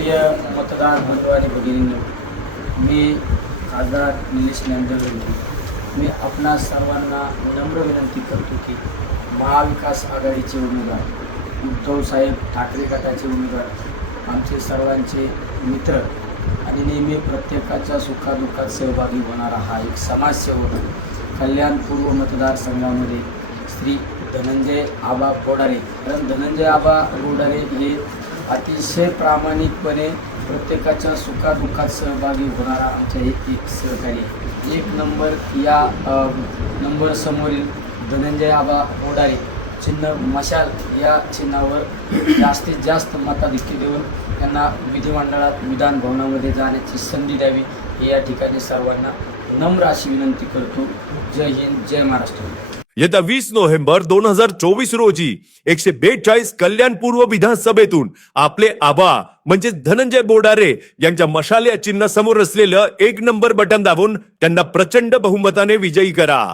प्रिय मतदार बंधू आणि भगिनींनो, मी खासदार निलेश नांदेडकर, मी आपणा सर्वांना नम्र विनंती करतो की महाविकास आघाडीचे उमेदवार उद्धवसाहेब ठाकरे गटाचे उमेदवार आमचे सर्वांचे मित्र आणि नेहमी प्रत्येकाच्या सुखादुःखात सहभागी होणारा हा एक समाजसेवक कल्याण पूर्व मतदारसंघामध्ये श्री धनंजय आबा बोडारे. कारण धनंजय आबा बोडारे हे अतिशय प्रामाणिकपणे प्रत्येकाच्या सुखादुःखात सहभागी होणारा आमच्या एक सहकारी एक नंबर या नंबर समोरील धनंजय आबा बोडारे चिन्ह मशाल या चिन्हावर जास्तीत जास्त मताधिक्य देऊन त्यांना विधिमंडळात विधान भवनामध्ये जाण्याची संधी द्यावी हे या ठिकाणी सर्वांना नम्र अशी विनंती करतो. जय हिंद, जय महाराष्ट्र. येत्या 20 नोव्हेंबर 2024 रोजी 142 कल्याण पूर्व विधानसभेतून आपले आबा म्हणजे धनंजय बोडारे यांच्या मशाल या चिन्ह समोर असलेलं 1 नंबर बटन दाबून त्यांना प्रचंड बहुमताने विजयी करा.